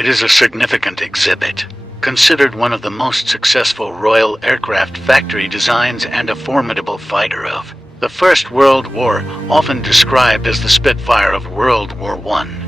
It is a significant exhibit, considered one of the most successful Royal aircraft factory designs and a formidable fighter of the First World War, often described as the Spitfire of World War I.